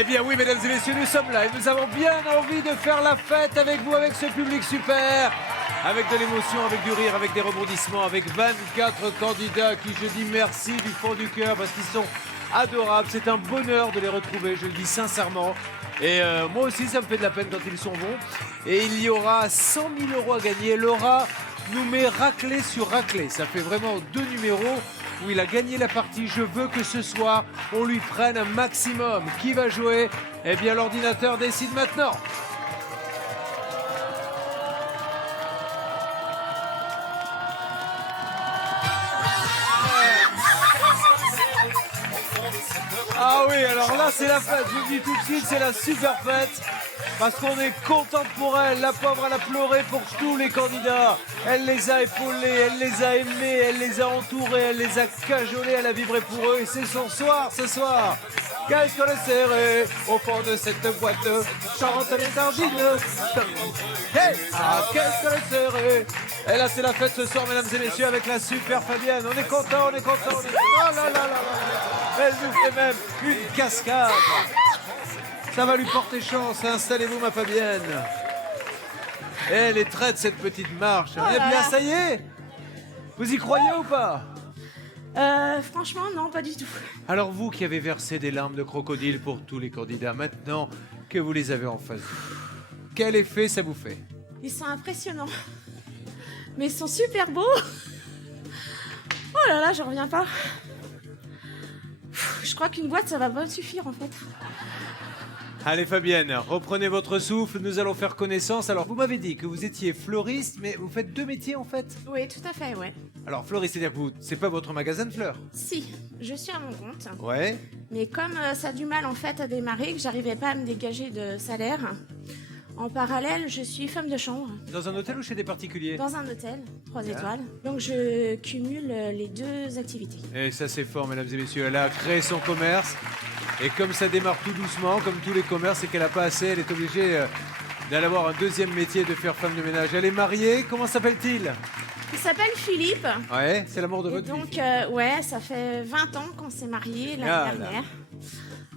Eh bien oui, mesdames et messieurs, nous sommes là et nous avons bien envie de faire la fête avec vous, avec ce public super, avec de l'émotion, avec du rire, avec des rebondissements, avec 24 candidats qui, je dis merci du fond du cœur parce qu'ils sont adorables. C'est un bonheur de les retrouver, je le dis sincèrement. Et moi aussi, ça me fait de la peine quand ils s'en vont. Et il y aura 100 000 € à gagner. Laura nous met raclée sur raclée. Ça fait vraiment 2 numéros où il a gagné la partie. Je veux que ce soir, on lui prenne un maximum. Qui va jouer? Eh bien, l'ordinateur décide maintenant. Ah oui, alors là, c'est la fête. Je vous le dis tout de suite, c'est la super fête. Parce qu'on est content pour elle. La pauvre, elle a pleuré pour tous les candidats. Elle les a épaulés, elle les a aimés, elle les a entourés, elle les a cajolés, elle a vibré pour eux. Et c'est son soir, ce soir. Qu'est-ce qu'on est serré au fond de cette boîte? Chante les sardines. Hey, ah, qu'est-ce qu'on est serré. Et là, c'est la fête ce soir, mesdames et messieurs, avec la super Fabienne. On est content, on est content. On est... Oh là là là là. Elle nous fait même une cascade. Ça va lui porter chance. Installez-vous, ma Fabienne. Elle est traite, cette petite marche. Oh Eh là bien, là. ça y est. Vous y croyez ou pas? Franchement, non, pas du tout. Alors vous qui avez versé des larmes de crocodile pour tous les candidats, maintenant que vous les avez en face de vous, quel effet ça vous fait? Ils sont impressionnants. Mais ils sont super beaux. Oh là là, j'en reviens pas. Je crois qu'une boîte, ça va pas me suffire en fait. Allez Fabienne, reprenez votre souffle, nous allons faire connaissance. Alors vous m'avez dit que vous étiez fleuriste, mais vous faites 2 métiers en fait. Oui, tout à fait, ouais. Alors fleuriste, c'est-à-dire que vous, c'est pas votre magasin de fleurs? Si, je suis à mon compte. Ouais. Mais comme ça a du mal en fait à démarrer, que j'arrivais pas à me dégager de salaire, en parallèle, je suis femme de chambre Dans un hôtel ou chez des particuliers? dans un hôtel, 3 Bien. étoiles. Donc je cumule les 2 activités. Et ça c'est fort, mesdames et messieurs, elle a créé son commerce. Et comme ça démarre tout doucement, comme tous les commerces, et qu'elle n'a pas assez, elle est obligée d'aller avoir un deuxième métier, de faire femme de ménage. Elle est mariée, comment s'appelle-t-il? Il s'appelle Philippe. Ouais, c'est l'amour de Et votre donc, vie. ouais, ça fait 20 ans qu'on s'est mariés Ah l'année là. dernière.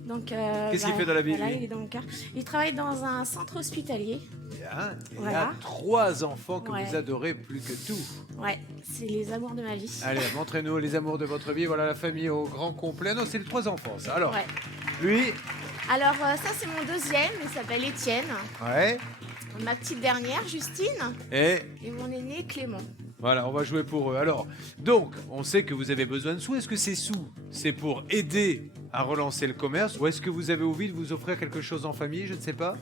Donc, Qu'est-ce qu'il fait dans la vie, voilà, lui il est dans mon cœur. Il travaille dans un centre hospitalier. Bien. Il y a Voilà. 3 enfants que Ouais. vous adorez plus que tout. Ouais, c'est les amours de ma vie. Allez, montrez-nous les amours de votre vie. Voilà la famille au grand complet. Non, c'est les 3 enfants, ça. Alors, Ouais. lui, Alors, ça, c'est mon deuxième. Il s'appelle Étienne. ouais. Ma petite dernière, Justine. Et Et mon aîné, Clément. voilà, on va jouer pour eux. Alors, donc, on sait que vous avez besoin de sous. Est-ce que ces sous, c'est pour aider à relancer le commerce? Ou est-ce que vous avez envie de vous offrir quelque chose en famille? Je ne sais pas.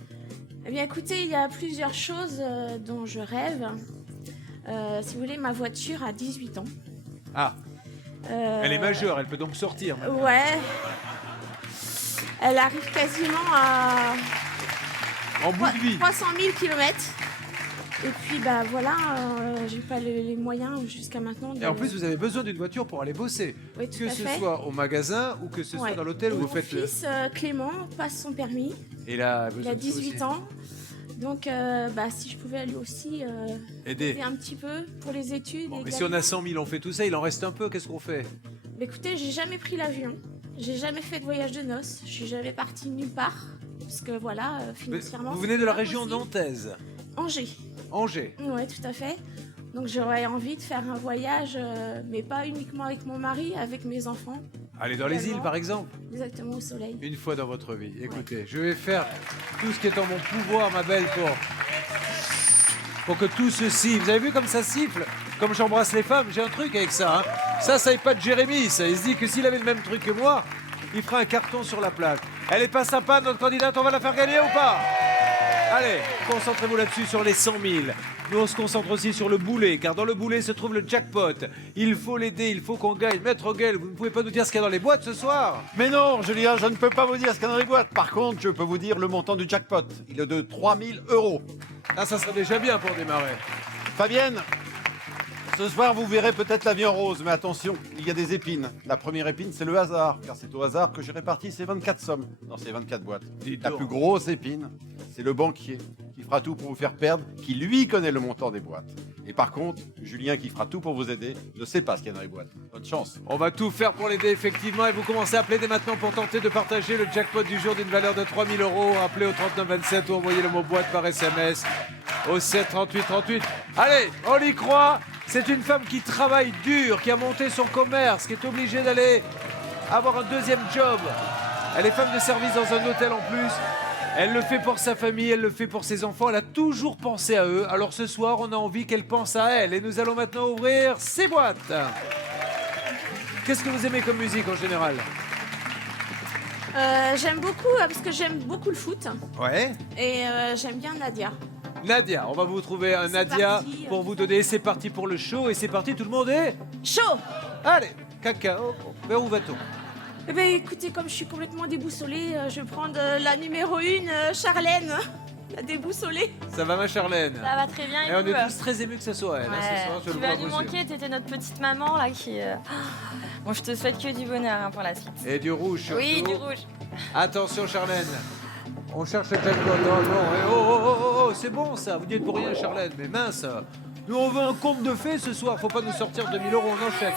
Eh bien, écoutez, il y a plusieurs choses dont je rêve. Si vous voulez, ma voiture a 18 ans. Ah, Euh, elle est majeure, elle peut donc sortir. maintenant. Ouais. Elle arrive quasiment à En bout de vie. 300 000 km. Et puis, bah voilà, j'ai pas les moyens jusqu'à maintenant. Et en plus, vous avez besoin d'une voiture pour aller bosser. Oui, tout Que à ce fait. soit au magasin ou que ce soit Ouais. dans l'hôtel où Et vous mon faites le... fils Clément passe son permis. Et là, Il a 18 ans. Donc, bah, si je pouvais lui aussi Aider. aider un petit peu pour les études. Bon, mais également. si on a 100 000, on fait tout ça, il en reste un peu, qu'est-ce qu'on fait? Bah, écoutez, j'ai jamais pris l'avion. J'ai jamais fait de voyage de noces. Je suis jamais partie nulle part. Parce que voilà, financièrement. Vous venez de la c'est pas région possible. nantaise, Angers. Angers. Oui, tout à fait. Donc j'aurais envie de faire un voyage, mais pas uniquement avec mon mari, avec mes enfants. Allez dans les Également. îles, par exemple, Exactement au soleil. une fois dans votre vie. Écoutez, je vais faire tout ce qui est en mon pouvoir, ma belle, pour que tout se siffle. Vous avez vu comme ça siffle? Comme j'embrasse les femmes, j'ai un truc avec ça. Hein. Ça n'est pas de Jérémy, ça. Il se dit que s'il avait le même truc que moi, il fera un carton sur la plaque. Elle est pas sympa, notre candidate, on va la faire gagner ou pas? Allez, concentrez-vous là-dessus sur les 100 000. Nous, on se concentre aussi sur le boulet, car dans le boulet se trouve le jackpot. Il faut l'aider, il faut qu'on gagne. Maître Guel, vous ne pouvez pas nous dire ce qu'il y a dans les boîtes ce soir? Mais non, Julien, je ne peux pas vous dire ce qu'il y a dans les boîtes. Par contre, je peux vous dire le montant du jackpot. Il est de 3 000 €. Ah, ça serait déjà bien pour démarrer. Fabienne, ce soir, vous verrez peut-être la vie en rose, mais attention, il y a des épines. La première épine, c'est le hasard, car c'est au hasard que j'ai réparti ces 24 sommes dans ces 24 boîtes. Dis La donc. plus grosse épine, c'est le banquier, qui fera tout pour vous faire perdre, qui lui connaît le montant des boîtes. Et par contre, Julien qui fera tout pour vous aider ne sait pas ce qu'il y a dans les boîtes. Bonne chance. On va tout faire pour l'aider, effectivement, et vous commencez à appeler dès maintenant pour tenter de partager le jackpot du jour d'une valeur de 3 000 €. Appelez au 3927 ou envoyez le mot boîte par SMS au 7 38 38. Allez, on y croit. C'est une femme qui travaille dur, qui a monté son commerce, qui est obligée d'aller avoir un deuxième job. Elle est femme de service dans un hôtel en plus. Elle le fait pour sa famille, elle le fait pour ses enfants. Elle a toujours pensé à eux. Alors ce soir, on a envie qu'elle pense à elle. Et nous allons maintenant ouvrir ses boîtes. Qu'est-ce que vous aimez comme musique en général? J'aime beaucoup, parce que j'aime beaucoup le foot. Ouais. Et j'aime bien Nadia. Nadia, on va vous trouver un C'est Nadia parti. pour vous donner. C'est parti pour le show et c'est parti, tout le monde est... Chaud. Allez, cacao, vers où va-t-on? Eh ben, écoutez, comme je suis complètement déboussolée, je vais prendre la numéro 1, Charlène. La déboussolée. Ça va ma Charlène? Ça va très bien. Et on vous est tous très émus que ce soit elle. hein, ce soir, je Tu le vas vois nous vous manquer, t'étais notre petite maman là qui... Bon, je te souhaite que du bonheur hein, pour la suite. Et du rouge surtout. Oui, du rouge. Attention Charlène. On cherche le jackpot. Oh non, oh, c'est bon ça. Vous dites pour rien Charlène, mais mince. Nous on veut un conte de fées ce soir. Faut pas nous sortir 2 000 €, on enchaîne.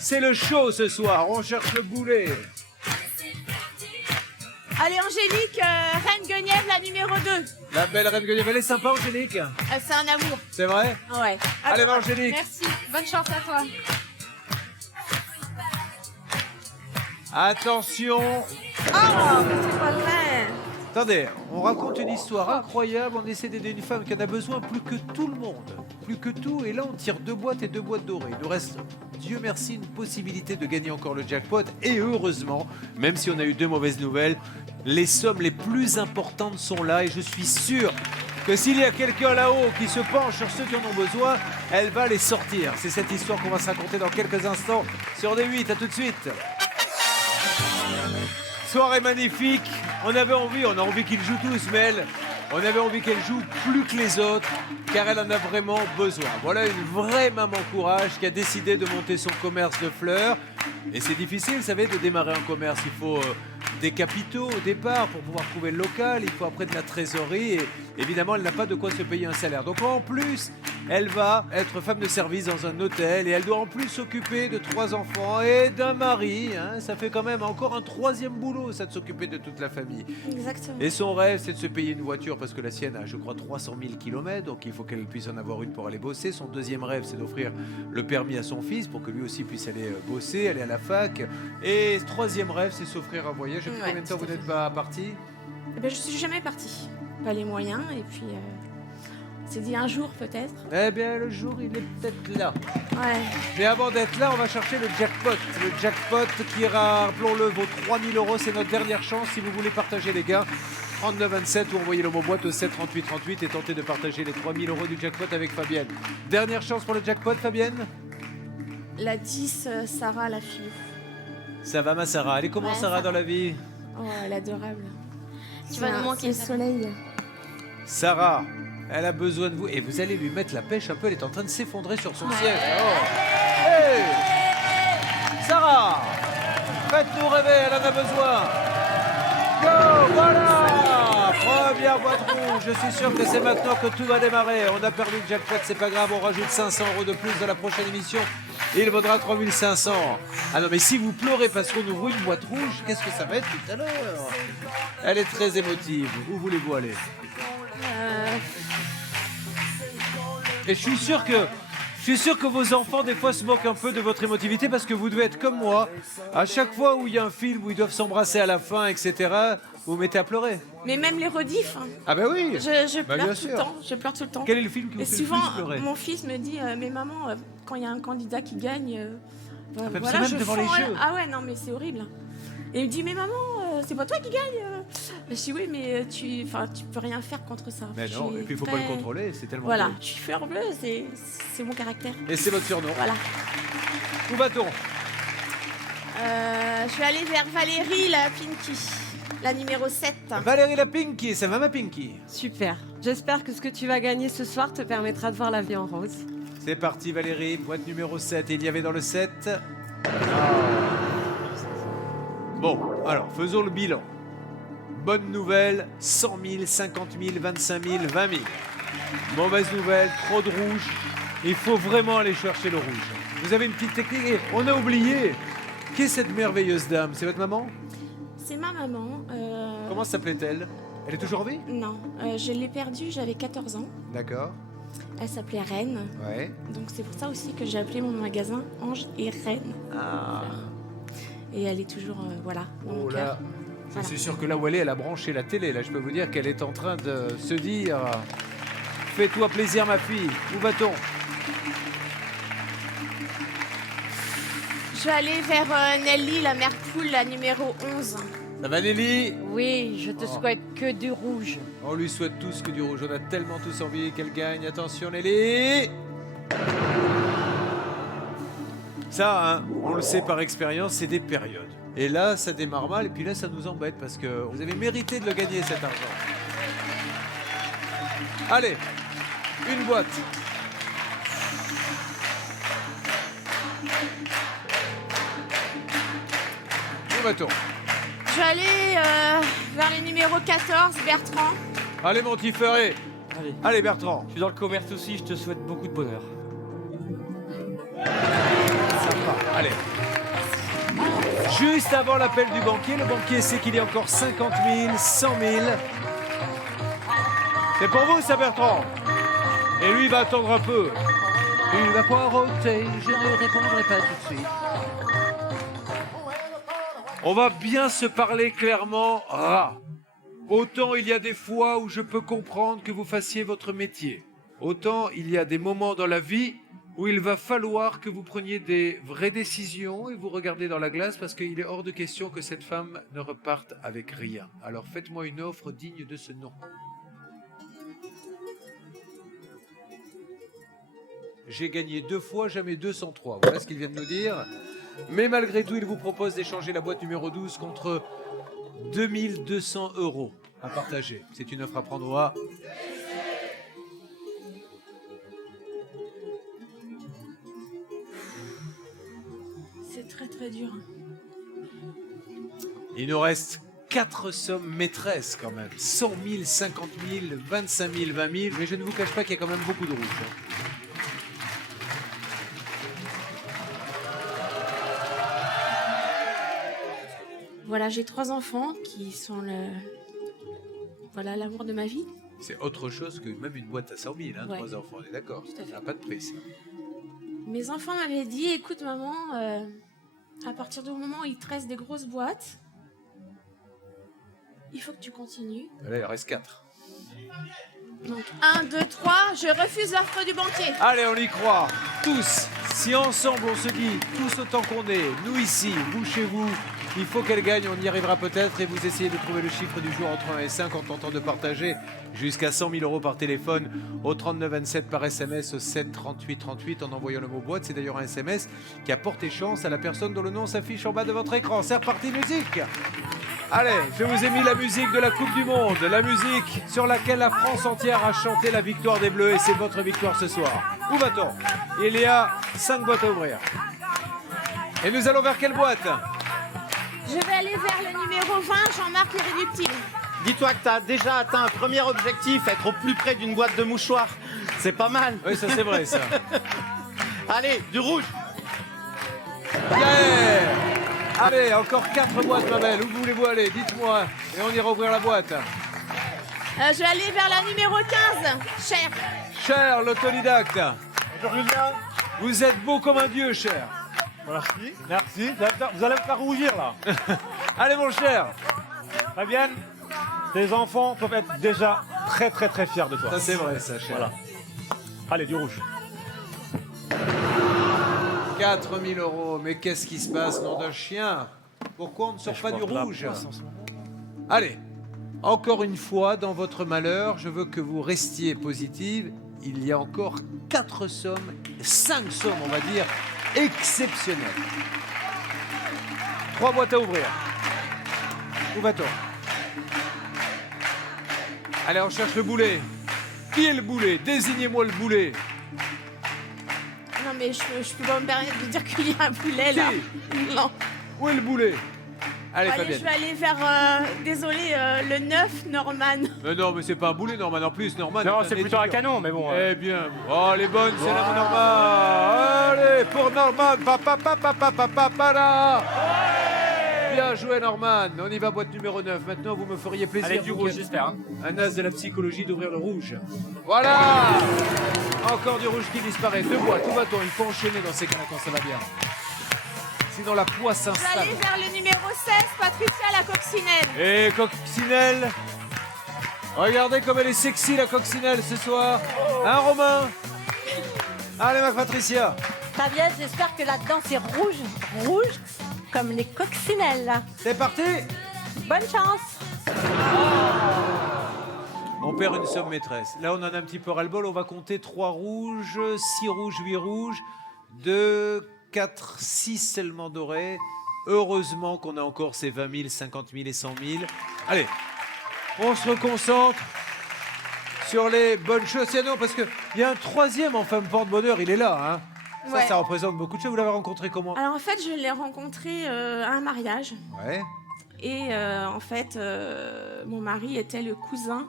C'est le show ce soir. On cherche le boulet. Allez, Angélique, Reine Guenièvre, la numéro 2. La belle reine Guenièvre. Elle est sympa Angélique. C'est un amour. C'est vrai? Ouais. Allez, Attends, Angélique. Merci. Bonne chance à toi. Attention. Oh, mais c'est pas vrai. Attendez, on raconte une histoire incroyable. On essaie d'aider une femme qui en a besoin plus que tout le monde. Plus que tout. Et là, on tire 2 boîtes et 2 boîtes dorées. Il nous reste, Dieu merci, une possibilité de gagner encore le jackpot. Et heureusement, même si on a eu 2 mauvaises nouvelles, les sommes les plus importantes sont là. Et je suis sûr que s'il y a quelqu'un là-haut qui se penche sur ceux qui en ont besoin, elle va les sortir. C'est cette histoire qu'on va se raconter dans quelques instants sur D8. À tout de suite. Soirée magnifique. On a envie qu'ils jouent tous, mais on avait envie qu'elle joue plus que les autres, car elle en a vraiment besoin. Voilà une vraie maman courage qui a décidé de monter son commerce de fleurs. Et c'est difficile, vous savez, de démarrer un commerce. Il faut des capitaux au départ pour pouvoir trouver le local. Il faut après de la trésorerie. Et évidemment, elle n'a pas de quoi se payer un salaire. Donc en plus, elle va être femme de service dans un hôtel. Et elle doit en plus s'occuper de 3 enfants et d'un mari. Hein. Ça fait quand même encore un 3e boulot, ça, de s'occuper de toute la famille. Exactement. Et son rêve, c'est de se payer une voiture parce que la sienne a, je crois, 300 000 km. Donc il faut qu'elle puisse en avoir une pour aller bosser. Son 2e rêve, c'est d'offrir le permis à son fils pour que lui aussi puisse aller bosser, aller à la fac. Et 3e rêve, c'est s'offrir un voyage. Depuis Ouais, combien de temps tout vous à n'êtes pas parti? Eh ben, je suis jamais partie. Pas les moyens. Et puis, c'est dit un jour peut-être. Eh bien, le jour, il est peut-être là. Ouais. Mais avant d'être là, on va chercher le jackpot. Le jackpot qui ira, rappelons-le, vaut 3 000 €. C'est notre dernière chance si vous voulez partager les gains. 3927 ou envoyez le mot boîte au 7 38 38 et tentez de partager les 3 000 € du jackpot avec Fabienne. Dernière chance pour le jackpot, Fabienne? La 10, Sarah, la fille. Ça va ma Sarah? Elle est comment Ouais, Sarah ça dans va. la vie? Oh, elle est adorable. Tu vas nous manquer, le Sarah. soleil. Sarah, elle a besoin de vous et vous allez lui mettre la pêche un peu. Elle est en train de s'effondrer sur son Ouais. siège. Oh. Hey Sarah, faites-nous rêver, elle en a besoin. Go, voilà. Première boîte rouge. Je suis sûr que c'est maintenant que tout va démarrer. On a perdu le jackpot, c'est pas grave. On rajoute 500 € de plus dans la prochaine émission. Il vaudra 3500. Ah non, mais si vous pleurez parce qu'on ouvre une boîte rouge, qu'est-ce que ça va être tout à l'heure? Elle est très émotive. Où voulez-vous aller? Et je suis sûr que vos enfants, des fois, se moquent un peu de votre émotivité parce que vous devez être comme moi. À chaque fois où il y a un film où ils doivent s'embrasser à la fin, etc., vous vous mettez à pleurer. Mais même les rediffs. Hein. Ah ben oui. Je Bah, pleure bien tout sûr. le temps. Je pleure tout le temps. Quel est le film qui vous Et fait souvent, le plus pleurer? mon fils me dit, mais maman, quand il y a un candidat qui gagne, même je devant les fends, jeux. Ah ouais, non, mais c'est horrible. Et il me dit, mais maman, c'est pas toi qui gagne. Je dis, oui, mais tu peux rien faire contre ça. Mais Je non, suis et puis il faut pas le très- contrôler, c'est tellement Voilà, beau. je suis fleur bleue, c'est mon caractère. Et c'est votre surnom. Voilà. Où va-t-on? Je vais aller vers Valérie, la Pinky, la numéro 7. Valérie la Pinky, ça va ma Pinky? Super. J'espère que ce que tu vas gagner ce soir te permettra de voir la vie en rose. C'est parti Valérie, boîte numéro 7. Il y avait dans le 7... Bon, alors faisons le bilan. Bonne nouvelle, 100 000, 50 000, 25 000, 20 000. Mauvaise nouvelle, trop de rouge. Il faut vraiment aller chercher le rouge. Vous avez une petite technique et on a oublié. Qui est cette merveilleuse dame? C'est votre maman? C'est ma maman. Comment s'appelait-elle? Elle est toujours en vie? Non, je l'ai perdue, j'avais 14 ans. D'accord. Elle s'appelait Reine. Ouais. Donc c'est pour ça aussi que j'ai appelé mon magasin Ange et Reine. Ah. Et elle est toujours, voilà, dans mon Oh cœur. là. Voilà. C'est sûr que là où elle a branché la télé. Là, je peux vous dire qu'elle est en train de se dire fais-toi plaisir, ma fille. Où va-t-on? Je vais aller vers Nelly, la mère poule, la numéro 11. Ça va, Nelly? Oui, je te Oh. souhaite que du rouge. On lui souhaite tous que du rouge. On a tellement tous envie qu'elle gagne. Attention, Nelly. Ça, hein, on le sait par expérience, c'est des périodes. Et là, ça démarre mal. Et puis là, ça nous embête parce que vous avez mérité de le gagner, cet argent. Allez, une boîte. Où va-t-on? Je vais aller vers le numéro 14, Bertrand. Allez, mon petit Ferré. Allez, Allez, Bertrand. je suis dans le commerce aussi, je te souhaite beaucoup de bonheur. Sympa. Allez. Juste avant l'appel du banquier, le banquier sait qu'il y a encore 50 000, 100 000. C'est pour vous, ça, Bertrand. Et lui, il va attendre un peu. Il va poireauter, je ne répondrai pas tout de suite. On va bien se parler clairement, rat. Autant il y a des fois où je peux comprendre que vous fassiez votre métier. Autant il y a des moments dans la vie où il va falloir que vous preniez des vraies décisions et vous regardez dans la glace parce qu'il est hors de question que cette femme ne reparte avec rien. Alors faites-moi une offre digne de ce nom. J'ai gagné 2 fois, jamais 203. Voilà ce qu'il vient de nous dire. Mais malgré tout, il vous propose d'échanger la boîte numéro 12 contre 2200 € à partager. C'est une offre à prendre au A. C'est très très dur. Il nous reste 4 sommes maîtresses quand même. 100 000, 50 000, 25 000, 20 000. Mais je ne vous cache pas qu'il y a quand même beaucoup de rouge. Voilà, j'ai 3 enfants qui sont voilà, l'amour de ma vie. C'est autre chose que même une boîte à 100 000, hein, Ouais. 3 enfants, on est d'accord. Tout à fait. Ça n'a pas de prix, ça. Mes enfants m'avaient dit, écoute maman, à partir du moment où il te reste des grosses boîtes, il faut que tu continues. Là, il en reste 4. Donc 1, 2, 3, je refuse l'offre du banquier. Allez, on y croit. Tous. Si ensemble on se dit, tous autant qu'on est, nous ici, vous chez vous, il faut qu'elle gagne, on y arrivera peut-être. Et vous essayez de trouver le chiffre du jour entre 1 et 5 en tentant de partager jusqu'à 100 000 € par téléphone au 39 27 par SMS au 7 38 38 en envoyant le mot boîte. C'est d'ailleurs un SMS qui a porté chance à la personne dont le nom s'affiche en bas de votre écran. C'est reparti, musique. Allez, je vous ai mis la musique de la Coupe du Monde, la musique sur laquelle la France entière a chanté la victoire des Bleus et c'est votre victoire ce soir. Où va-t-on? Il y a 5 boîtes à ouvrir. Et nous allons vers quelle boîte? Je vais aller vers le numéro 20, Jean-Marc Irréductible. Dis-toi que tu as déjà atteint un premier objectif, être au plus près d'une boîte de mouchoirs. C'est pas mal. Oui, ça c'est vrai ça. Allez, du rouge. Yeah! Allez, encore 4 boîtes ma belle. Où voulez-vous aller? Dites-moi. Et on ira ouvrir la boîte. Je vais aller vers la numéro 15, Cher. Cher, l'autodidacte. Bonjour Julien. Vous êtes beau comme un dieu, cher. Merci. Merci. Vous allez me faire rougir là. Allez mon cher. Fabienne, tes enfants peuvent être déjà très très très fiers de toi. Ça c'est vrai ça, cher. Voilà. Allez, du rouge. 4 000 €. Mais qu'est-ce qui se passe, nom d'un chien? Pourquoi on ne sort pas du rouge? Allez, encore une fois, dans votre malheur, je veux que vous restiez positive. Il y a encore 4 sommes, 5 sommes, on va dire, exceptionnelles. 3 boîtes à ouvrir. Où va-t-on? Allez, on cherche le boulet. Qui est le boulet? Désignez-moi le boulet. Non mais je peux pas me permettre de dire qu'il y a un boulet là. Non. Où est le boulet? Allez, Allez, Fabienne. je vais aller vers, désolé, le 9, Norman. Mais non, mais c'est pas un boulet, Norman, en plus. Norman. Non, est c'est un plutôt un étudiant. canon, mais bon. Eh bien, oh, les bonnes, c'est là pour Norman. Allez, pour Norman. Là. Bien joué, Norman. On y va, boîte numéro 9. Maintenant, vous me feriez plaisir. Allez, du vous rouge, qui- j'espère. Hein. Un as de la psychologie d'ouvrir le rouge. Voilà. Encore du rouge qui disparaît. 2 boîtes, où va-t-on? Il faut enchaîner dans ces cas-là quand ça va bien. Sinon, la poisse Je vais s'installe. aller vers le numéro 16, Patricia la coccinelle. Et coccinelle. Regardez comme elle est sexy, la coccinelle, ce soir. Hein, Romain? Allez, ma Patricia. Fabienne, j'espère que là-dedans c'est rouge, rouge comme les coccinelles. C'est parti. Bonne chance. On perd une somme maîtresse. Là, on en a un petit peu ras-le-bol. On va compter 3 rouges, 6 rouges, 8 rouges, 2, 4, 6 seulement dorés. Heureusement qu'on a encore ces 20 000, 50 000 et 100 000. Allez, on se reconcentre sur les bonnes choses. Tiens, non, parce qu'il y a un troisième en femme porte-bonheur, il est là. Hein. Ça, Ouais. ça représente beaucoup de choses. Vous l'avez rencontré comment? Alors en fait, je l'ai rencontré à un mariage. Ouais. Et en fait, mon mari était le cousin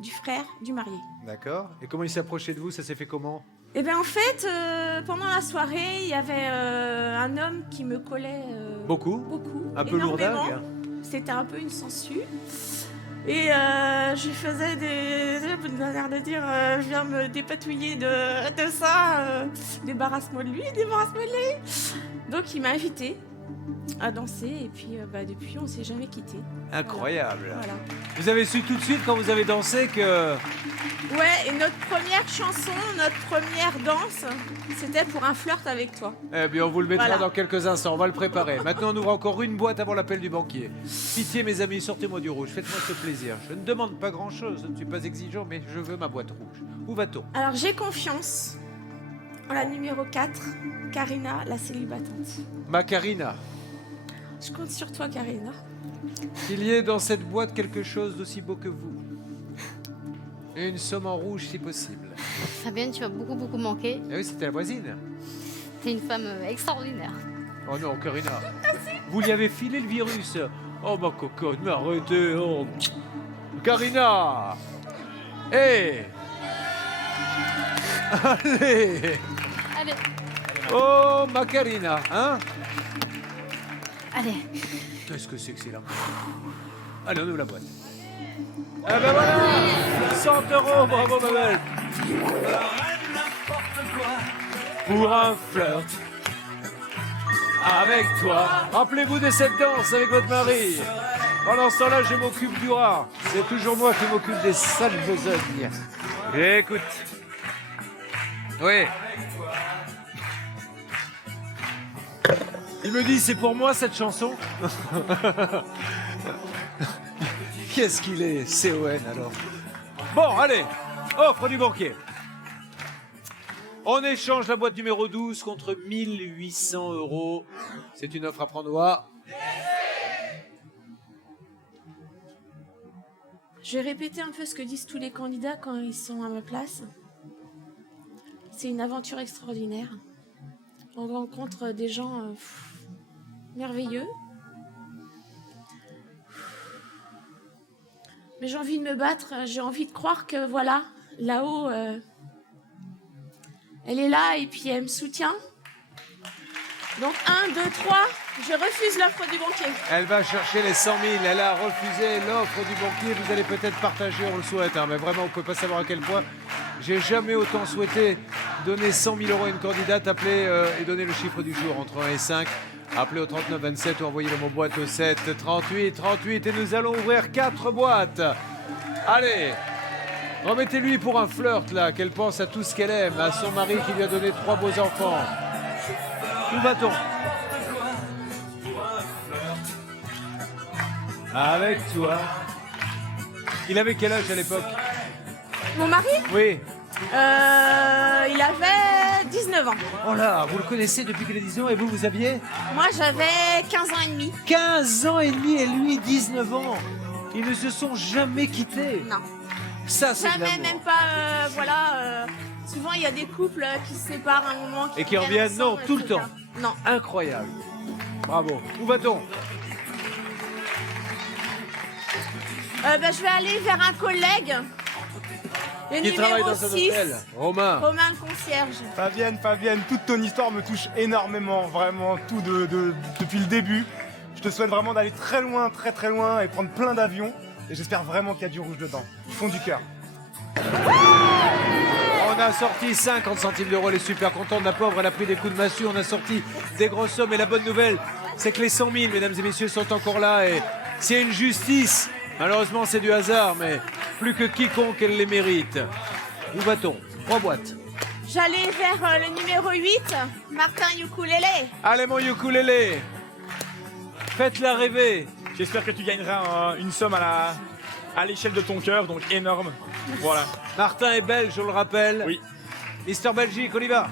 du frère du marié. D'accord. Et comment il s'est approché de vous? Ça s'est fait comment? Et bien en fait, pendant la soirée, il y avait un homme qui me collait Beaucoup. beaucoup. Un peu énormément. lourdingue. Hein. C'était un peu une sangsue. Et je lui faisais des l'air de dire viens me dépatouiller de ça, débarrasse-moi de lui, débarrasse-moi de lui. Donc il m'a invité à danser et puis depuis on s'est jamais quitté. Incroyable. Voilà. Vous avez su tout de suite quand vous avez dansé que... Ouais, et notre première chanson, notre première danse, c'était pour un flirt avec toi. Eh bien, on vous le mettra Voilà. dans quelques instants. On va le préparer. Maintenant, on ouvre encore une boîte avant l'appel du banquier. Pitié, mes amis, sortez-moi du rouge. Faites-moi ce plaisir. Je ne demande pas grand-chose. Je ne suis pas exigeant, mais je veux ma boîte rouge. Où va-t-on? Alors j'ai confiance en la numéro 4, Karina, la célibatante. Macarina, Je compte sur toi, Karina. qu'il y ait dans cette boîte quelque chose d'aussi beau que vous. Et une somme en rouge, si possible. Fabienne, tu vas beaucoup, beaucoup manquer. Eh oui, c'était la voisine. T'es une femme extraordinaire. Oh non, Karina. Vous lui avez filé le virus. Oh, ma cocotte, mais arrêtez. Oh. Karina. Hé. Allez. Allez, Oh, ma Karina. Hein? allez. Qu'est-ce que c'est que c'est là? Allez, on ouvre la boîte. Ah ben voilà, 100 €, bravo ma belle. Pour un flirt avec toi. Rappelez-vous de cette danse avec votre mari. Pendant ce temps-là, je m'occupe du rat. C'est toujours moi qui m'occupe des sales besognes. Écoute. Oui. Il me dit, c'est pour moi cette chanson. Qu'est-ce qu'il est, CON alors. Bon, allez, offre du banquier. On échange la boîte numéro 12 contre 1800 €. C'est une offre à prendre au A. Je vais répéter un peu ce que disent tous les candidats quand ils sont à ma place. C'est une aventure extraordinaire. On rencontre des gens merveilleux. Mais j'ai envie de me battre, j'ai envie de croire que voilà, là-haut, elle est là et puis elle me soutient. Donc 1, 2, 3, je refuse l'offre du banquier. Elle va chercher les 100 000. Elle a refusé l'offre du banquier. Vous allez peut-être partager, on le souhaite. Hein, mais vraiment, vous ne pouvez pas savoir à quel point. J'ai jamais autant souhaité donner 100 000 € à une candidate. Appelez et donnez le chiffre du jour entre 1 et 5. Appelez au 39 27 ou envoyez le mot boîte au 7 38 38 et nous allons ouvrir 4 boîtes. Allez, remettez-lui pour un flirt là, qu'elle pense à tout ce qu'elle aime, à son mari qui lui a donné 3 beaux enfants. Où va-t-on? Avec toi. Il avait quel âge à l'époque? Mon mari, Oui. il avait 19 ans. Oh là, vous le connaissez depuis qu'il a 10 ans et vous, vous aviez Moi, j'avais 15 ans et demi. 15 ans et demi et lui 19 ans. Ils ne se sont jamais quittés. Non. Ça, c'est de Jamais, l'amour. même pas, voilà. Souvent, il y a des couples qui se séparent un moment. Et qui reviennent, non, ensemble, tout le etc. temps. Non. Incroyable. Bravo. Où va-t-on? Je vais aller vers un collègue. Le Qui travaille numéro dans cet 6. hôtel? Romain. Romain le concierge. Fabienne, toute ton histoire me touche énormément, vraiment, tout depuis le début. Je te souhaite vraiment d'aller très loin, très très loin et prendre plein d'avions. Et j'espère vraiment qu'il y a du rouge dedans, du fond du cœur. On a sorti 50 centimes d'euros, elle est super contente, la pauvre, elle a pris des coups de massue, on a sorti des grosses sommes et la bonne nouvelle, c'est que les 100 000, mesdames et messieurs, sont encore là et s'il y a une justice, malheureusement c'est du hasard, mais plus que quiconque elle les mérite. Où va-t-on? 3 boîtes. J'allais vers le numéro 8, Martin Ukulele. Allez mon ukulélé, faites-la rêver. J'espère que tu gagneras une somme à l'échelle de ton cœur, donc énorme. Voilà. Martin est belge, je le rappelle. Oui. Mister Belgique, on y va.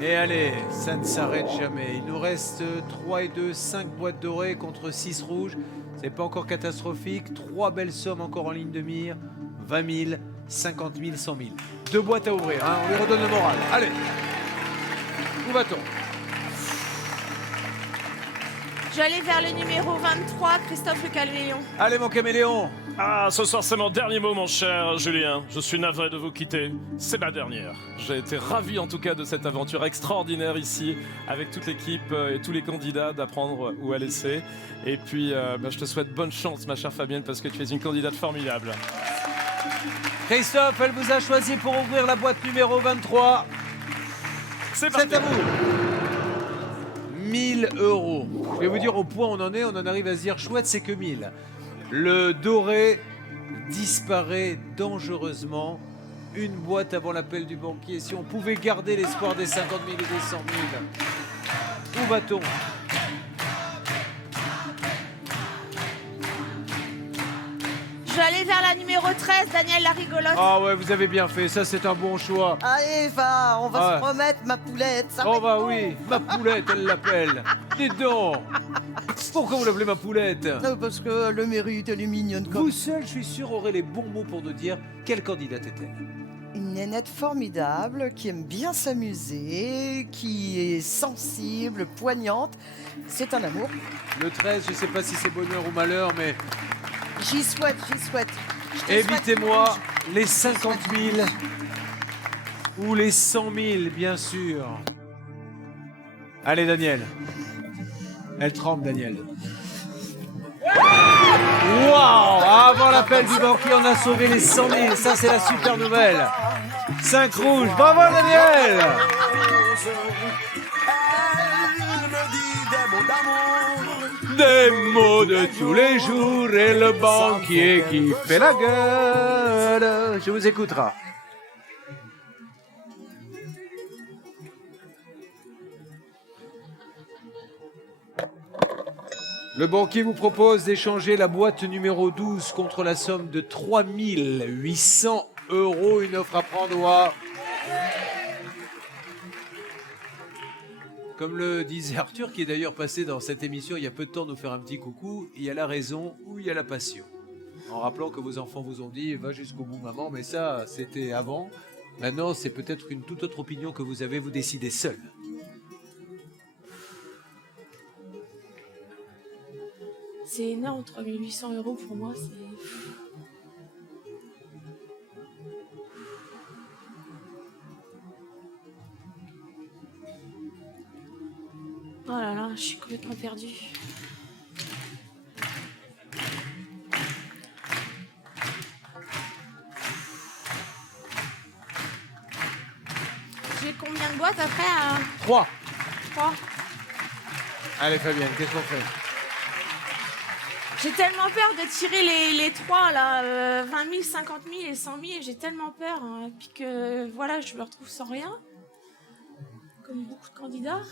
Et allez, ça ne s'arrête jamais. Il nous reste 3 et 2, 5 boîtes dorées contre 6 rouges. C'est pas encore catastrophique. 3 belles sommes encore en ligne de mire. 20 000, 50 000, 100 000. 2 boîtes à ouvrir, hein. On lui redonne le moral. Allez. Où va-t-on? J'allais vers le numéro 23, Christophe le Caméléon. Allez mon caméléon. Ah, ce soir c'est mon dernier mot, mon cher Julien. Je suis navré de vous quitter. C'est ma dernière. J'ai été ravi en tout cas de cette aventure extraordinaire ici, avec toute l'équipe et tous les candidats, d'apprendre où aller c'est. Et puis, je te souhaite bonne chance, ma chère Fabienne, parce que tu es une candidate formidable. Christophe, elle vous a choisi pour ouvrir la boîte numéro 23. C'est parti. C'est à vous. 1000 euros. Je vais vous dire au point où on en arrive à se dire chouette, c'est que 1000. Le doré disparaît dangereusement. Une boîte avant l'appel du banquier. Si on pouvait garder l'espoir des 50 000 et des 100 000, où va-t-on? J'allais vers la numéro 13, Daniel la rigolote. Ah ouais, vous avez bien fait. Ça, c'est un bon choix. Allez, on va se remettre, ma poulette. Ça va Oh être bah bon. oui, ma poulette, elle l'appelle. Dites donc. Pourquoi vous l'appelez ma poulette? Parce que le mérite, elle est mignonne comme Vous seul, je suis sûr, aurez les bons mots pour nous dire quelle candidate est-elle. une nénette formidable qui aime bien s'amuser, qui est sensible, poignante. C'est un amour. Le 13, je sais pas si c'est bonheur ou malheur, mais J'y souhaite. Je te souhaite évitez-moi du les 50 000 ou les 100 000, bien sûr. Allez, Daniel. Elle tremble, Daniel. Waouh! Avant l'appel du banquier, on a sauvé les 100 000. Ça, c'est la super nouvelle. 5 rouges. Bravo, Daniel! Des mots de tous les jours et le banquier qui fait la gueule. Je vous écoutera. Le banquier vous propose d'échanger la boîte numéro 12 contre la somme de 3 800 €. Une offre à prendre ou à... Comme le disait Arthur, qui est d'ailleurs passé dans cette émission il y a peu de temps nous faire un petit coucou, il y a la raison ou il y a la passion. En rappelant que vos enfants vous ont dit « va jusqu'au bout maman », mais ça c'était avant. Maintenant c'est peut-être une toute autre opinion que vous avez, vous décidez seul. C'est énorme, 3 800 € pour moi, c'est... Oh là là, je suis complètement perdue. J'ai combien de boîtes après 3. 3. Allez Fabienne, qu'est-ce qu'on fait? J'ai tellement peur de tirer les 3 là, 20 000, 50 000 et 100 000, j'ai tellement peur. Hein, puis que voilà, je me retrouve sans rien. Comme beaucoup de candidats.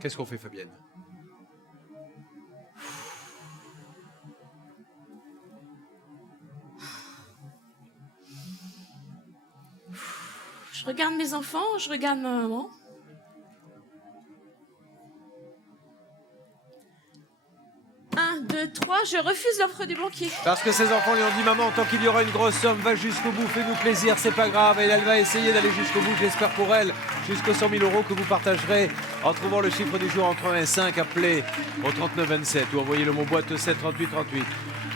Qu'est-ce qu'on fait Fabienne? Je regarde mes enfants, je regarde ma maman. Un, 2, 3, je refuse l'offre du banquier. Parce que ses enfants lui ont dit, maman, tant qu'il y aura une grosse somme, va jusqu'au bout, fais-nous plaisir, c'est pas grave. Et elle va essayer d'aller jusqu'au bout, j'espère pour elle, jusqu'aux 100 000 € que vous partagerez en trouvant le chiffre du jour entre 1 et 5. Appelez au 3927 ou envoyez le mot boîte au 7 38 38.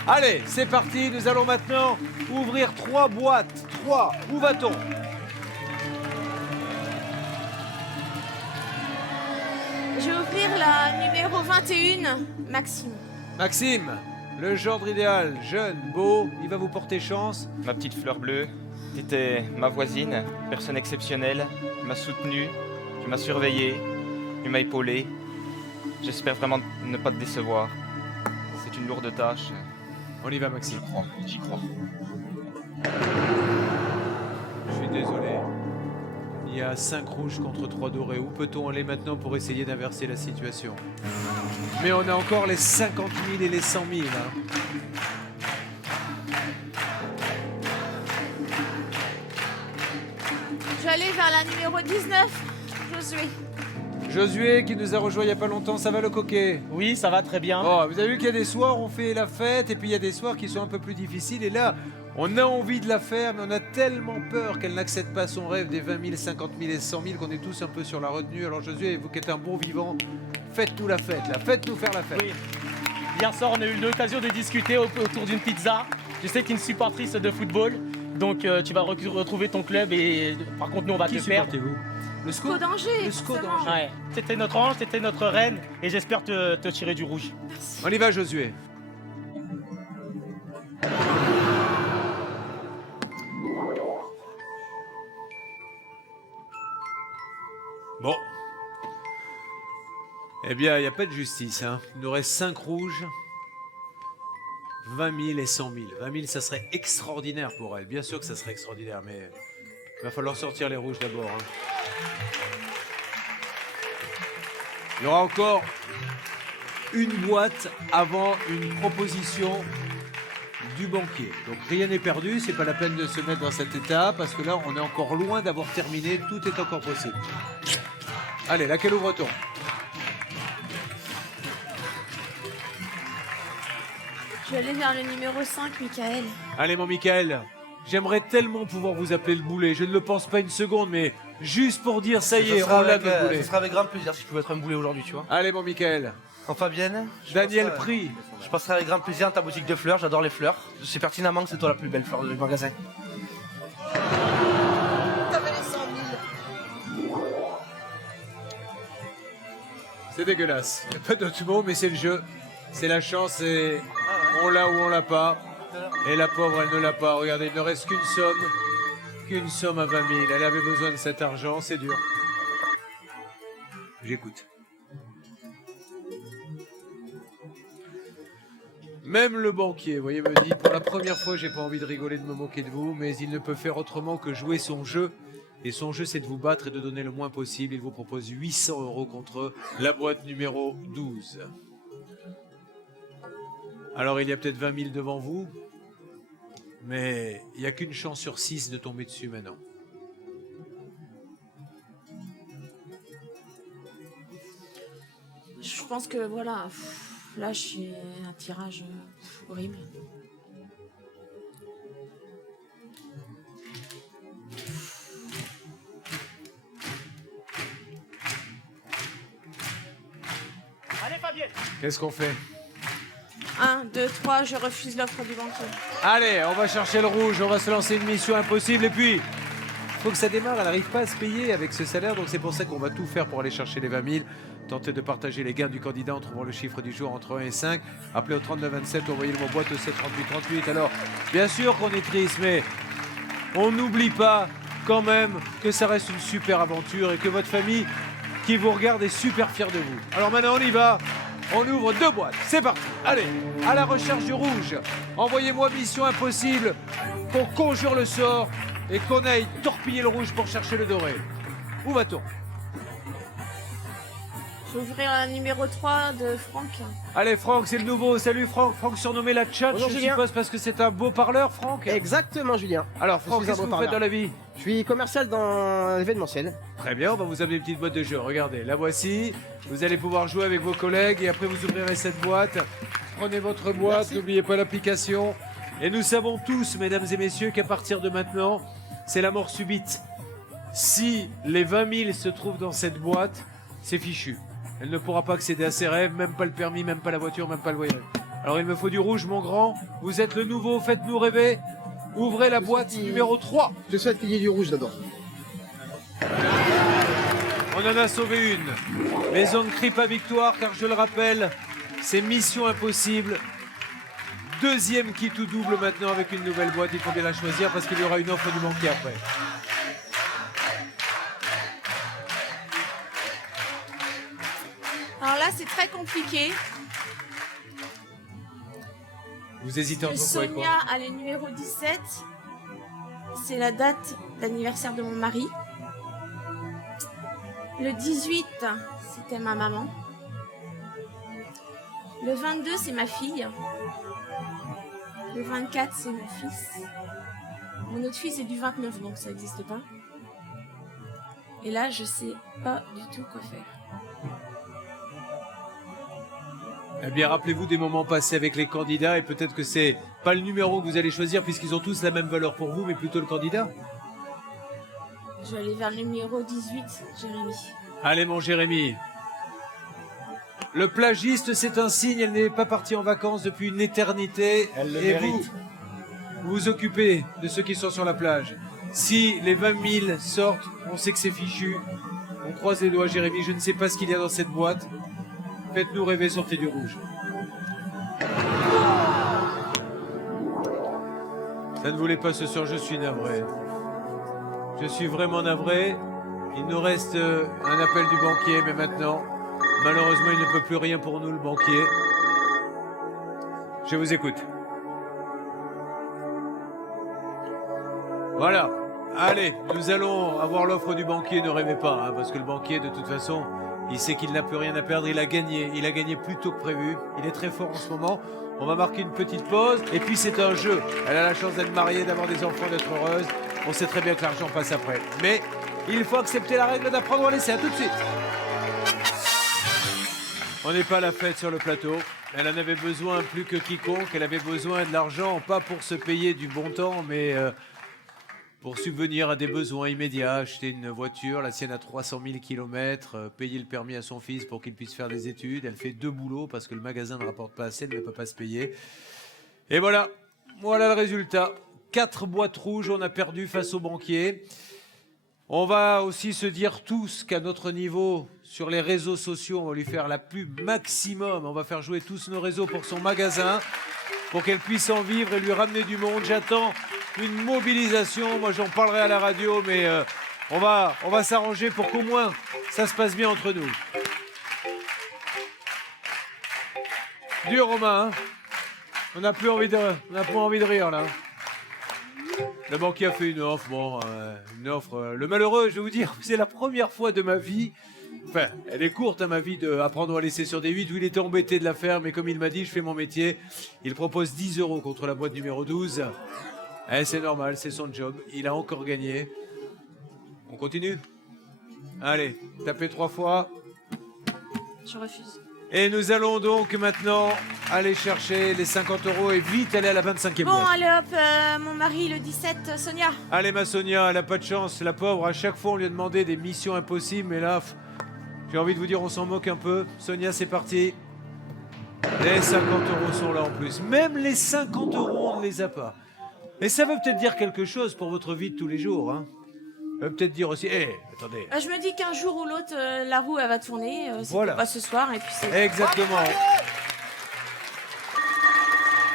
Allez, c'est parti, nous allons maintenant ouvrir 3 boîtes. 3, où va-t-on? Je vais ouvrir la numéro 21, Maxime. Maxime, le genre idéal, jeune, beau, il va vous porter chance. Ma petite fleur bleue, c'était ma voisine, personne exceptionnelle, qui m'a soutenu, qui m'a surveillé, qui m'a épaulé. J'espère vraiment ne pas te décevoir. C'est une lourde tâche. On y va, Maxime. J'y crois. Je suis désolé. Il y a 5 rouges contre 3 dorés. Où peut-on aller maintenant pour essayer d'inverser la situation? Mais on a encore les 50 000 et les 100 000. Je vais aller vers la numéro 19, Josué. Josué qui nous a rejoint il n'y a pas longtemps, ça va le coquet? Oui, ça va très bien. Oh, vous avez vu qu'il y a des soirs où on fait la fête et puis il y a des soirs qui sont un peu plus difficiles. Et là, on a envie de la faire, mais on a tellement peur qu'elle n'accepte pas son rêve des 20 000, 50 000 et 100 000 qu'on est tous un peu sur la retenue. Alors Josué, vous qui êtes un bon vivant, faites-nous la fête, là. Faites-nous faire la fête. Oui. Hier soir, on a eu l'occasion de discuter autour d'une pizza. Je sais que tu es une supportrice de football, donc tu vas retrouver ton club et par contre, nous, on va Qui te perdre. supportez-vous? Le SCO SCO d'Angers. Le SCO forcément. d'Angers. Ouais. C'était notre ange, c'était notre reine et j'espère te tirer du rouge. On y va, Josué. Bon. Eh bien, il n'y a pas de justice. Hein. Il nous reste 5 rouges, 20 000 et 100 000. 20 000, ça serait extraordinaire pour elle. Bien sûr que ça serait extraordinaire, mais il va falloir sortir les rouges d'abord. Hein. Il y aura encore une boîte avant une proposition du banquier. Donc rien n'est perdu, c'est pas la peine de se mettre dans cet état parce que là on est encore loin d'avoir terminé, tout est encore possible. Allez, laquelle ouvre-t-on? Je vais aller vers le numéro 5, Michael. Allez mon Michael, j'aimerais tellement pouvoir vous appeler le boulet, je ne le pense pas une seconde, mais juste pour dire ça y est, on l'a notre boulet. Ce sera avec grand plaisir si je pouvais être un boulet aujourd'hui, tu vois. Allez mon Michael. En Fabienne, Daniel Prix. Je passerai avec grand plaisir dans ta boutique de fleurs, j'adore les fleurs. Je sais pertinemment que c'est toi la plus belle fleur du magasin. T'avais les 100 000. C'est dégueulasse. Il n'y a pas d'autre mot, mais c'est le jeu. C'est la chance et on l'a ou on l'a pas. Et la pauvre, elle ne l'a pas. Regardez, il ne reste qu'une somme à 20 000. Elle avait besoin de cet argent, c'est dur. J'écoute. Même le banquier, vous voyez, me dit, pour la première fois, j'ai pas envie de rigoler, de me moquer de vous, mais il ne peut faire autrement que jouer son jeu. Et son jeu, c'est de vous battre et de donner le moins possible. Il vous propose 800 € contre la boîte numéro 12. Alors, il y a peut-être 20 000 devant vous, mais il n'y a qu'une chance sur 6 de tomber dessus maintenant. Je pense que voilà, là je suis un tirage horrible. Allez Fabienne. Qu'est-ce qu'on fait? 1, 2, 3, je refuse l'offre du banquier. Allez, on va chercher le rouge, on va se lancer une mission impossible et puis... faut que ça démarre, elle n'arrive pas à se payer avec ce salaire, donc c'est pour ça qu'on va tout faire pour aller chercher les 20 000, tenter de partager les gains du candidat en trouvant le chiffre du jour entre 1 et 5, appelez au 3927 ou envoyez le mot boîte au 7 38 38. Alors, bien sûr qu'on est triste, mais on n'oublie pas quand même que ça reste une super aventure et que votre famille qui vous regarde est super fière de vous. Alors maintenant, on y va. On ouvre 2 boîtes, c'est parti. Allez, à la recherche du rouge. Envoyez-moi mission impossible, qu'on conjure le sort et qu'on aille torpiller le rouge pour chercher le doré. Où va-t-on? Je vais ouvrir la numéro 3 de Franck. Allez Franck, c'est le nouveau. Salut Franck. Franck surnommé la tchatch, Bonjour, je Julien. suppose parce que c'est un beau parleur, Franck. Exactement, Julien. Alors Franck, Je suis un qu'est-ce que beau vous faites dans parleur. la vie? Je suis commercial dans l'événementiel. Très bien, on va vous amener une petite boîte de jeu. Regardez, la voici. Vous allez pouvoir jouer avec vos collègues et après vous ouvrirez cette boîte. prenez votre boîte, n'oubliez pas l'application. Et nous savons tous, mesdames et messieurs, qu'à partir de maintenant, c'est la mort subite. Si les 20 000 se trouvent dans cette boîte, c'est fichu. Elle ne pourra pas accéder à ses rêves, même pas le permis, même pas la voiture, même pas le voyage. Alors il me faut du rouge, mon grand. Vous êtes le nouveau, faites-nous rêver. Ouvrez la boîte numéro 3. Je souhaite qu'il y ait du rouge d'abord. On en a sauvé une. Mais on ne crie pas victoire, car je le rappelle, c'est mission impossible. Deuxième kit ou double maintenant avec une nouvelle boîte. Il faut bien la choisir parce qu'il y aura une offre du banquier après. Alors là, c'est très compliqué. Vous hésitez entre quoi et quoi? Sonia a le numéro 17. C'est la date d'anniversaire de mon mari. Le 18, c'était ma maman. Le 22, c'est ma fille. Le 24, c'est mon fils. Mon autre fils est du 29, donc ça n'existe pas. Et là, je sais pas du tout quoi faire. Eh bien, rappelez-vous des moments passés avec les candidats et peut-être que c'est pas le numéro que vous allez choisir puisqu'ils ont tous la même valeur pour vous, mais plutôt le candidat. Je vais aller vers le numéro 18, Jérémy. Allez, mon Jérémy. Le plagiste, c'est un signe, elle n'est pas partie en vacances depuis une éternité. Elle le et mérite. vous vous occupez de ceux qui sont sur la plage. Si les 20 000 sortent, on sait que c'est fichu. On croise les doigts, Jérémy, je ne sais pas ce qu'il y a dans cette boîte. Faites-nous rêver, sortez du rouge. Ça ne voulait pas ce soir, je suis navré. Je suis vraiment navré. Il nous reste un appel du banquier, mais maintenant, malheureusement, il ne peut plus rien pour nous, le banquier. Je vous écoute. Voilà. Allez, nous allons avoir l'offre du banquier, ne rêvez pas, hein, parce que le banquier, de toute façon, il sait qu'il n'a plus rien à perdre, il a gagné plus tôt que prévu, il est très fort en ce moment. On va marquer une petite pause, et puis c'est un jeu. Elle a la chance d'être mariée, d'avoir des enfants, d'être heureuse. On sait très bien que l'argent passe après. Mais il faut accepter la règle d'apprendre ou à laisser. À tout de suite. On n'est pas à la fête sur le plateau. Elle en avait besoin plus que quiconque. Elle avait besoin de l'argent, pas pour se payer du bon temps, mais pour subvenir à des besoins immédiats. Acheter une voiture, la sienne à 300 000 km, payer le permis à son fils pour qu'il puisse faire des études. Elle fait 2 boulots parce que le magasin ne rapporte pas assez, elle ne peut pas se payer. Et voilà, voilà le résultat. 4 boîtes rouges, on a perdu face au banquier. On va aussi se dire tous qu'à notre niveau, sur les réseaux sociaux, on va lui faire la pub maximum. On va faire jouer tous nos réseaux pour son magasin, pour qu'elle puisse en vivre et lui ramener du monde. J'attends une mobilisation. Moi, j'en parlerai à la radio, mais on va s'arranger pour qu'au moins ça se passe bien entre nous. Dur, Romain, hein, on n'a plus envie de rire, là. Le banquier a fait une offre, une offre. Le malheureux, je vais vous dire, c'est la première fois de ma vie, enfin, elle est courte, hein, ma vie, de apprendre ou à laisser sur des 8, où il était embêté de la faire, mais comme il m'a dit, je fais mon métier. Il propose 10 € contre la boîte numéro 12. Eh, c'est normal, c'est son job. Il a encore gagné. On continue? Allez, tapez 3 fois. Je refuse. Et nous allons donc maintenant aller chercher les 50 € et vite aller à la 25e Bon, boîte. allez hop, mon mari, le 17, Sonia. Allez, ma Sonia, elle a pas de chance, la pauvre. À chaque fois, on lui a demandé des missions impossibles, mais là, j'ai envie de vous dire, on s'en moque un peu. Sonia, c'est parti. Les 50 € sont là en plus. Même les 50 €, on ne les a pas. Et ça veut peut-être dire quelque chose pour votre vie de tous les jours, hein. Ça veut peut-être dire aussi, attendez. Je me dis qu'un jour ou l'autre, la roue, elle va tourner. C'est Voilà. pas ce soir, et puis c'est... Exactement.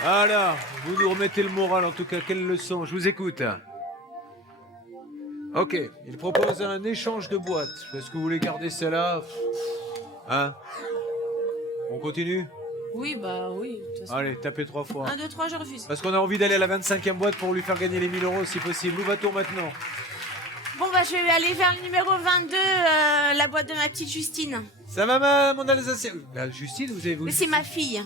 Voilà, vous nous remettez le moral, en tout cas, quelle leçon. Je vous écoute. Ok, il propose un échange de boîtes. Est-ce que vous voulez garder celle-là? Hein? On continue? Oui, bah oui. de toute façon. Allez, tapez 3 fois. 1, 2, 3, je refuse. Parce qu'on a envie d'aller à la 25e boîte pour lui faire gagner les 1000 € si possible. Où va-t-on maintenant? Bon, bah je vais aller vers le numéro 22, la boîte de ma petite Justine. Ça va, mon Alsacien? Justine, vous avez... Mais c'est ma fille.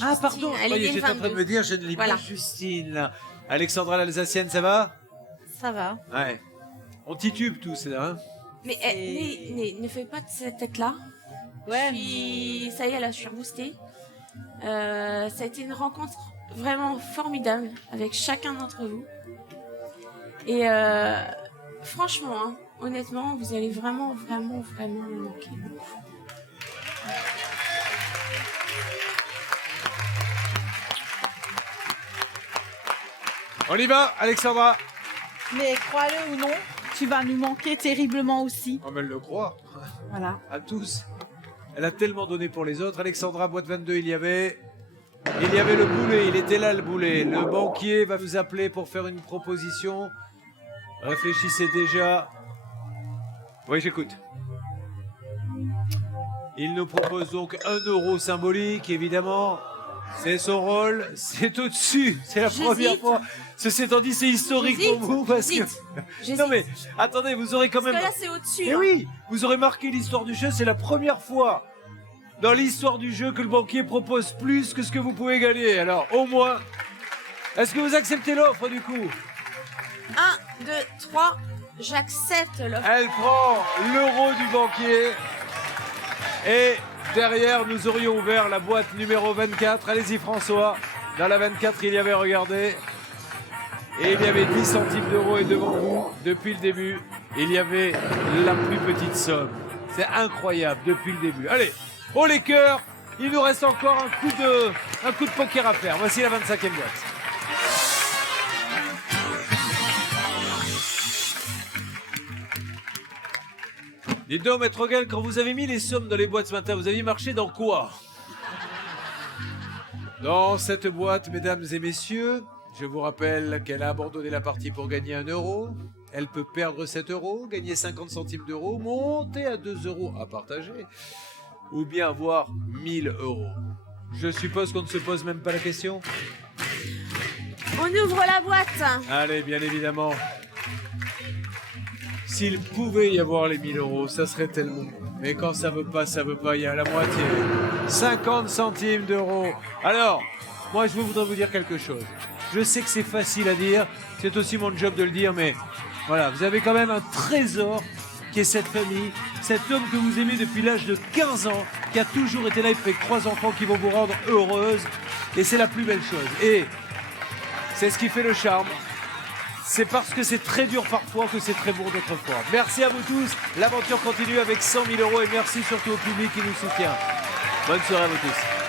Ah, Justine, pardon, elle est née le j'étais en train de 22. me dire, je ne lis Voilà. pas Justine, là. Alexandra l'Alsacienne, ça va? Ça va. Ouais. On titube tous, là, hein. Mais ne fais pas de cette tête-là. Ouais. Ça y est, là, je suis reboostée. Ça a été une rencontre vraiment formidable avec chacun d'entre vous. Et franchement, hein, honnêtement, vous allez vraiment me manquer. On y va, Alexandra. Mais crois-le ou non, tu vas nous manquer terriblement aussi. Oh, mais elle le croit. Voilà. À tous. Elle a tellement donné pour les autres. Alexandra, boîte 22, il y avait le boulet, il était là le boulet. Le banquier va vous appeler pour faire une proposition. Réfléchissez déjà. Oui, j'écoute. Il nous propose donc 1 euro symbolique, évidemment. C'est son rôle, c'est au-dessus, c'est la première fois. Ceci étant dit, c'est historique pour vous parce que... Non mais, attendez, vous aurez quand même... Parce que là, c'est au-dessus. Eh oui, vous aurez marqué l'histoire du jeu, c'est la première fois dans l'histoire du jeu que le banquier propose plus que ce que vous pouvez gagner. Alors, au moins, est-ce que vous acceptez l'offre du coup? 1, 2, 3, j'accepte l'offre. Elle prend l'euro du banquier et... derrière, nous aurions ouvert la boîte numéro 24. Allez-y, François. Dans la 24, il y avait, regardez, et il y avait 10 centimes d'euros. Et devant vous, depuis le début, il y avait la plus petite somme. C'est incroyable, depuis le début. Allez, oh les cœurs, il nous reste encore un coup de poker à faire. Voici la 25e boîte. Dites donc, Maître Gall, quand vous avez mis les sommes dans les boîtes ce matin, vous aviez marché dans quoi? Dans cette boîte, mesdames et messieurs, je vous rappelle qu'elle a abandonné la partie pour gagner 1 euro. Elle peut perdre 7 euros, gagner 50 centimes d'euros, monter à 2 euros à partager, ou bien avoir 1000 euros. Je suppose qu'on ne se pose même pas la question. On ouvre la boîte. Allez, bien évidemment. S'il pouvait y avoir les 1000 euros, ça serait tellement bon. Mais quand ça veut pas, il y a la moitié. 50 centimes d'euros. Alors, moi je voudrais vous dire quelque chose. Je sais que c'est facile à dire, c'est aussi mon job de le dire, mais voilà, vous avez quand même un trésor qui est cette famille, cet homme que vous aimez depuis l'âge de 15 ans, qui a toujours été là avec 3 enfants qui vont vous rendre heureuse. Et c'est la plus belle chose. Et c'est ce qui fait le charme. C'est parce que c'est très dur parfois que c'est très bon d'autres fois. Merci à vous tous. L'aventure continue avec 100 000 euros et merci surtout au public qui nous soutient. Bonne soirée à vous tous.